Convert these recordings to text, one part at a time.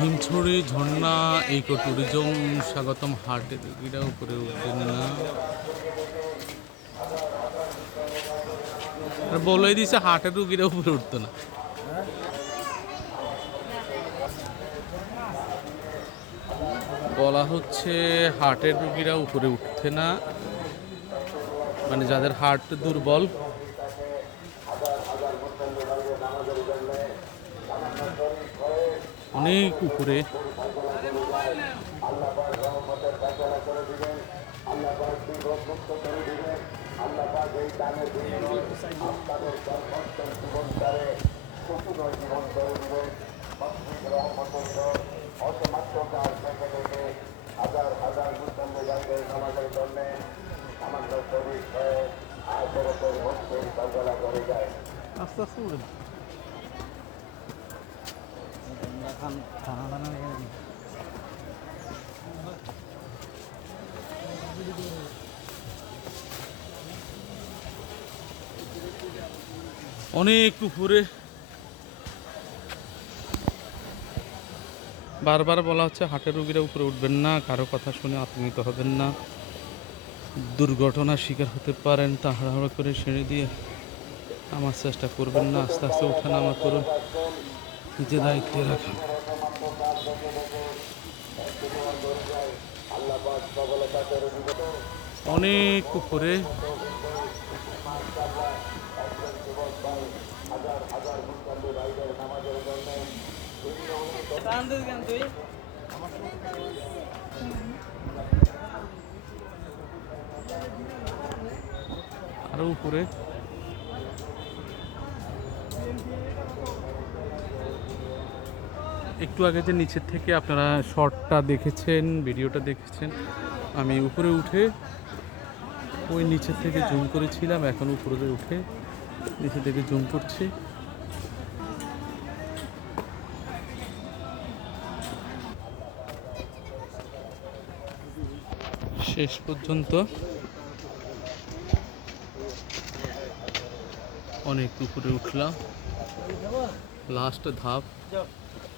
হিমছড়ি, ঝর্ণা eco tourism স্বাগতম হাটের রুগীরা উপরে উঠবেন না। আর বলেই দিছে হাটের রুগীরা উপরে উঠতো না। বলা হচ্ছে হার্টের রুগীরা উপরে উঠতে না। মানে যাদের হার্ট দুর্বল অনেক উপরে। আস্তে আস্তে উঠে অনেক উপরে বারবার বলা হচ্ছে হাটের রুগীরা উপরে উঠবেন না, কারও কথা শুনে আতঙ্কিত হবেন না। দুর্ঘটনার শিকার হতে পারেন, তাড়াহুড়ো করে সিঁড়ি দিয়ে আমার চেষ্টা করবেন না, আস্তে আস্তে ওঠা নামা করুন। নিজে দায়িত্বে রাখুন। অনেক উপরে। আরও উপরে। একটু আগে যে নিচের থেকে আপনারা শর্টটা দেখেছেন, ভিডিওটা দেখেছেন, আমি উপরে উঠে ওই নিচের থেকে জুম করেছিলাম, এখন উপরে উঠে নিচে থেকে জুম করছি। শেষ পর্যন্ত অনেক উপরে উঠলাম। লাস্ট ধাপ।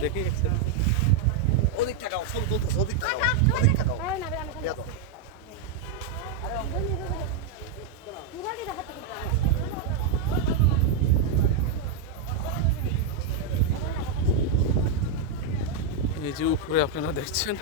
দেখি অধিক টাকা ফোন তুলতেছে অধিক টাকা। অধিক টাকা। এই যে উপরে আপনারা দেখছেন